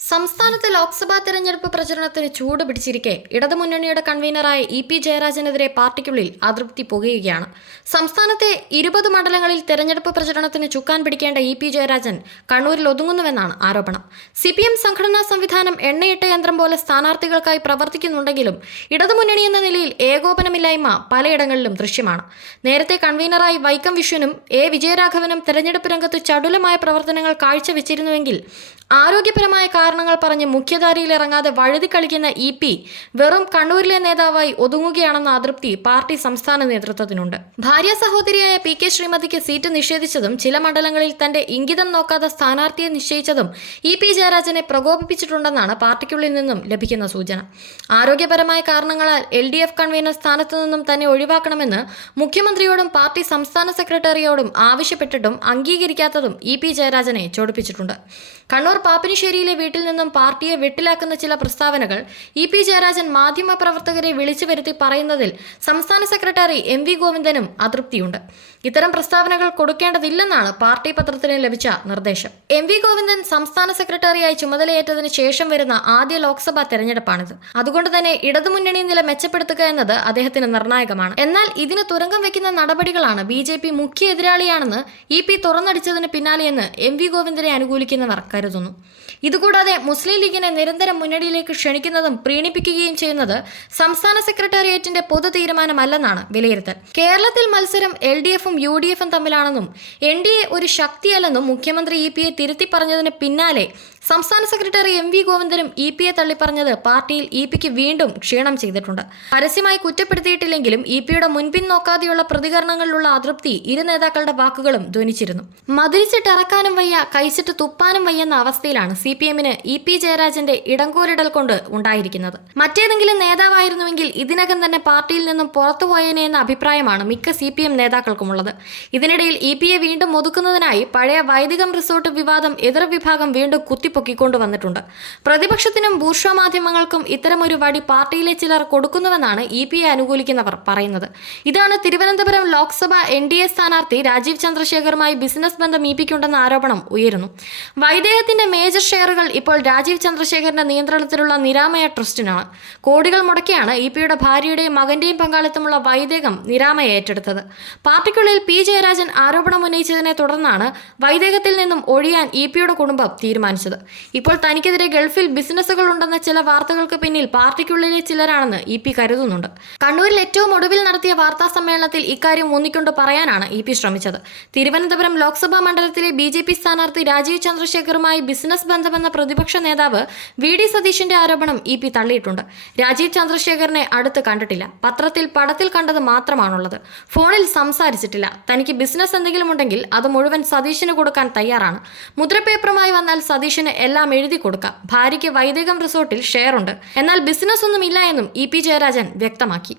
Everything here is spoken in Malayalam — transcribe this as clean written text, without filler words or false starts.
സംസ്ഥാനത്തെ ലോക്സഭാ തെരഞ്ഞെടുപ്പ് പ്രചരണത്തിന് ചൂട് പിടിച്ചിരിക്കെ ഇടതുമുന്നണിയുടെ കൺവീനറായ ഇ.പി. ജയരാജനെതിരെ പാർട്ടിക്കുള്ളിൽ അതൃപ്തി പുകയുകയാണ്. സംസ്ഥാനത്തെ 20 മണ്ഡലങ്ങളിൽ തെരഞ്ഞെടുപ്പ് പ്രചരണത്തിന് ചുക്കാൻ പിടിക്കേണ്ട ഇ.പി. ജയരാജൻ കണ്ണൂരിൽ ഒതുങ്ങുന്നുവെന്നാണ് ആരോപണം. CPM സംഘടനാ സംവിധാനം എണ്ണയിട്ട യന്ത്രം പോലെ സ്ഥാനാർത്ഥികൾക്കായി പ്രവർത്തിക്കുന്നുണ്ടെങ്കിലും ഇടതുമുന്നണി എന്ന നിലയിൽ ഏകോപനമില്ലായ്മ പലയിടങ്ങളിലും ദൃശ്യമാണ്. നേരത്തെ കൺവീനറായി വൈക്കം വിശ്വനും വിജയരാഘവനും തെരഞ്ഞെടുപ്പ് രംഗത്ത് ചടുലമായ പ്രവർത്തനങ്ങൾ കാഴ്ചവെച്ചിരുന്നുവെങ്കിൽ ആരോഗ്യപരമായ കാരണങ്ങൾ പറഞ്ഞ് മുഖ്യധാരയിൽ ഇറങ്ങാതെ വഴുതി കളിക്കുന്ന ഇ.പി. വെറും കണ്ണൂരിലെ നേതാവായി ഒതുങ്ങുകയാണെന്ന അതൃപ്തി പാർട്ടി സംസ്ഥാന നേതൃത്വത്തിനുണ്ട്. ഭാര്യ സഹോദരിയായ പി.കെ. ശ്രീമതിക്ക് സീറ്റ് നിഷേധിച്ചതും ചില മണ്ഡലങ്ങളിൽ തന്റെ ഇംഗിതം നോക്കാതെ സ്ഥാനാർത്ഥിയെ നിശ്ചയിച്ചതും ഇ.പി. ജയരാജനെ പ്രകോപിപ്പിച്ചിട്ടുണ്ടെന്നാണ് പാർട്ടിക്കുള്ളിൽ നിന്നും ലഭിക്കുന്ന സൂചന. ആരോഗ്യപരമായ കാരണങ്ങളാൽ LDF കൺവീനർ സ്ഥാനത്തു നിന്നും തന്നെ ഒഴിവാക്കണമെന്ന് മുഖ്യമന്ത്രിയോടും പാർട്ടി സംസ്ഥാന സെക്രട്ടറിയോടും ആവശ്യപ്പെട്ടിട്ടും അംഗീകരിക്കാത്തതും ഇ.പി. ജയരാജനെ ചൊടിപ്പിച്ചിട്ടുണ്ട്. കണ്ണൂർ പാപ്പിനിശ്ശേരിയിലെ വീട്ടിൽ നിന്നും പാർട്ടിയെ വെട്ടിലാക്കുന്ന ചില പ്രസ്താവനകൾ ഇ.പി. ജയരാജൻ മാധ്യമപ്രവർത്തകരെ വിളിച്ചു വരുത്തി പറയുന്നതിൽ സംസ്ഥാന സെക്രട്ടറി M.V. ഗോവിന്ദനും അതൃപ്തിയുണ്ട്. ഇത്തരം പ്രസ്താവനകൾ കൊടുക്കേണ്ടതില്ലെന്നാണ് പാർട്ടി പത്രത്തിന് ലഭിച്ച നിർദ്ദേശം. M.V. ഗോവിന്ദൻ സംസ്ഥാന സെക്രട്ടറിയായി ചുമതലയേറ്റതിന് ശേഷം വരുന്ന ആദ്യ ലോക്സഭാ തെരഞ്ഞെടുപ്പാണിത്. അതുകൊണ്ട് തന്നെ ഇടതുമുന്നണി നില മെച്ചപ്പെടുത്തുക എന്നത് അദ്ദേഹത്തിന് നിർണായകമാണ്. എന്നാൽ ഇതിന് തുരങ്കം വെക്കുന്ന നടപടികളാണ് BJP മുഖ്യ എതിരാളിയാണെന്ന് ഇ.പി. തുറന്നടിച്ചതിന് പിന്നാലെയെന്ന് M.V. ഗോവിന്ദനെ അനുകൂലിക്കുന്നവർ കരുതുന്നു. ഇതുകൂടാതെ മുസ്ലിം ലീഗിനെ നിരന്തരം മുന്നണിയിലേക്ക് ക്ഷണിക്കുന്നതും പ്രീണിപ്പിക്കുകയും ചെയ്യുന്നത് സംസ്ഥാന സെക്രട്ടേറിയറ്റിന്റെ പൊതു തീരുമാനമല്ലെന്നാണ് വിലയിരുത്തൽ. കേരളത്തിൽ മത്സരം LDF-ഉം UDF-ഉം തമ്മിലാണെന്നും NDA ഒരു ശക്തിയല്ലെന്നും മുഖ്യമന്ത്രി ഇ.പി.യെ തിരുത്തി പറഞ്ഞതിന് പിന്നാലെ സംസ്ഥാന സെക്രട്ടറി M.V. ഗോവിന്ദനും ഇ.പി.യെ തള്ളിപ്പറഞ്ഞത് പാർട്ടിയിൽ ഇ.പി.ക്ക് വീണ്ടും ക്ഷീണം ചെയ്തിട്ടുണ്ട്. പരസ്യമായി കുറ്റപ്പെടുത്തിയിട്ടില്ലെങ്കിലും ഇ.പി.യുടെ മുൻപിൻ നോക്കാതെയുള്ള പ്രതികരണങ്ങളിലുള്ള അതൃപ്തി ഇരു നേതാക്കളുടെ വാക്കുകളും ധ്വനിച്ചിരുന്നു. മതിലിച്ചിട്ടിറക്കാനും വയ്യ, കഴിച്ചിട്ട് തുപ്പാനും വയ്യെന്ന അവസ്ഥയിലാണ് CPM-ന് ഇ.പി. ജയരാജന്റെ ഇടങ്കോലിടൽ കൊണ്ട് ഉണ്ടായിരിക്കുന്നത്. മറ്റേതെങ്കിലും നേതാവായിരുന്നുവെങ്കിൽ ഇതിനകം തന്നെ പാർട്ടിയിൽ നിന്നും പുറത്തുപോയേനെ എന്ന അഭിപ്രായമാണ് മിക്ക CPM നേതാക്കൾക്കുമുള്ളത്. ഇതിനിടയിൽ ഇ.പി.യെ വീണ്ടും ഒതുക്കുന്നതിനായി പഴയ വൈദികം റിസോർട്ട് വിവാദം എതിർവിഭാഗം വീണ്ടും കുത്തിപ്പൊക്കിക്കൊണ്ടുവന്നിട്ടുണ്ട്. പ്രതിപക്ഷത്തിനും ബൂർഷ്വാ മാധ്യമങ്ങൾക്കും ഇത്തരമൊരു വടി പാർട്ടിയിലെ ചിലർ കൊടുക്കുന്നുവെന്നാണ് ഇ.പി.യെ അനുകൂലിക്കുന്നവർ പറയുന്നത്. ഇതാണ് തിരുവനന്തപുരം ലോക്സഭ NDA സ്ഥാനാർത്ഥി രാജീവ് ചന്ദ്രശേഖറുമായി ബിസിനസ് ബന്ധം ഇ.പി.ക്കുണ്ടെന്ന ആരോപണം ഉയരുന്നു. വൈദേഹത്തിന്റെ മേജർ ഷെയറുകൾ ഇപ്പോൾ രാജീവ് ചന്ദ്രശേഖറിന്റെ നിയന്ത്രണത്തിലുള്ള നിരാമയ ട്രസ്റ്റിനാണ്. കോടികൾ മുടക്കിയാണ് ഇ.പി.യുടെ ഭാര്യയുടെയും മകന്റെയും പങ്കാളിത്തമുള്ള വൈദേഹം നിരാമയ ഏറ്റെടുത്തത്. പാർട്ടിക്കുള്ളിൽ പി. ജയരാജൻ ആരോപണം ഉന്നയിച്ചതിനെ തുടർന്നാണ് വൈദേഹത്തിൽ നിന്നും ഒഴിയാൻ ഇ.പി.യുടെ കുടുംബം തീരുമാനിച്ചത്. ഇപ്പോൾ തനിക്കെതിരെ ഗൾഫിൽ ബിസിനസ്സുകൾ ഉണ്ടെന്ന ചില വാർത്തകൾക്ക് പിന്നിൽ പാർട്ടിക്കുള്ളിലെ ചിലരാണെന്ന് ഇ.പി. കരുതുന്നുണ്ട്. കണ്ണൂരിൽ ഏറ്റവും ഒടുവിൽ നടത്തിയ വാർത്താ സമ്മേളനത്തിൽ ഇക്കാര്യം ഊന്നിക്കൊണ്ട് പറയാനാണ് ഇ.പി. ശ്രമിച്ചത്. തിരുവനന്തപുരം ലോക്സഭാ മണ്ഡലത്തിലെ BJP സ്ഥാനാർത്ഥി രാജീവ് ചന്ദ്രശേഖറുമായി ബിസിനസ് ബന്ധമെന്ന പ്രതിപക്ഷ നേതാവ് V.D. സതീശന്റെ ആരോപണം ഇ.പി. തള്ളിയിട്ടുണ്ട്. രാജീവ് ചന്ദ്രശേഖറിനെ അടുത്ത് കണ്ടിട്ടില്ല, പടത്തിൽ കണ്ടത് മാത്രമാണുള്ളത്, ഫോണിൽ സംസാരിച്ചിട്ടില്ല. തനിക്ക് ബിസിനസ് എന്തെങ്കിലും ഉണ്ടെങ്കിൽ അത് മുഴുവൻ സതീശന് കൊടുക്കാൻ തയ്യാറാണ്. മുദ്രപേപ്പറുമായി വന്നാൽ സതീശന് എല്ലാം എഴുതി കൊടുക്കാം. ഭാര്യയ്ക്ക് വൈദേഹം റിസോർട്ടിൽ ഷെയർ ഉണ്ട്, എന്നാൽ ബിസിനസ് ഒന്നും ഇല്ല എന്നും ഇ.പി. ജയരാജൻ വ്യക്തമാക്കി.